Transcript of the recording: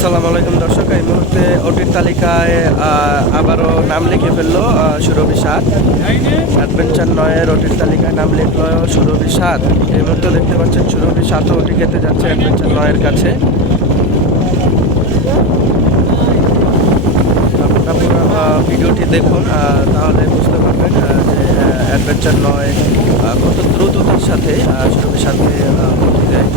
আসসালামু আলাইকুম দর্শক, এই মুহূর্তে ওটির তালিকায় আবারও নাম লিখে ফেললো সুরভি সাত। অ্যাডভেঞ্চার 9-এর ওটির তালিকায় নাম লিখলো সুরভি সাত। এই মুহূর্তে দেখতে পাচ্ছেন সুরভি সাতও ওটি খেতে যাচ্ছে অ্যাডভেঞ্চার 9-এর কাছে। আপনারা পুরো ভিডিওটি দেখুন, তাহলে বুঝতে পারবেন যে অ্যাডভেঞ্চার 9 কত দ্রুততার সাথে সুরভি সাতকে ওটি দেয়।